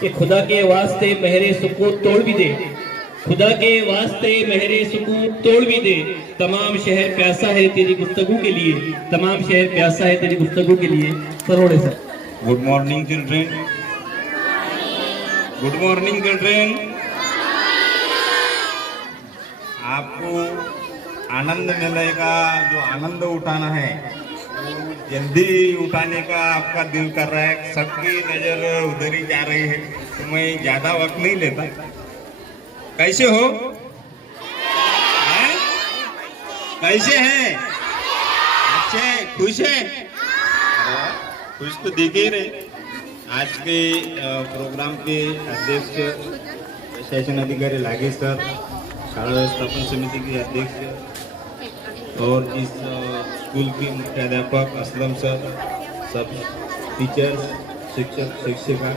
कि खुदा के वास्ते मेहरे सुकून तोड़ भी दे, खुदा के वास्ते मेहरे सुकून तोड़ भी दे। तमाम शहर प्यासा है तेरी गुफ्तगू के लिए, तमाम शहर प्यासा है तेरी गुफ्तगू के लिए। Sarode sir. Good morning children, good morning children. आपको आनंद मिलेगा, जो आनंद उठाना है जल्दी उठाने का आपका दिल कर रहा है। सबकी नजर उधर ही जा रही है, तो मैं ज्यादा वक्त नहीं लेता। कैसे हो? हैं? कैसे हैं? अच्छे, खुश है? खुश तो दिख ही रहे। आज के प्रोग्राम के अध्यक्ष शासन अधिकारी लागे सर, शाला व्यवस्थापन समिति के अध्यक्ष और इस स्कूल के मुख्याध्यापक असलम सर, सब टीचर्स, शिक्षक शिक्षिका,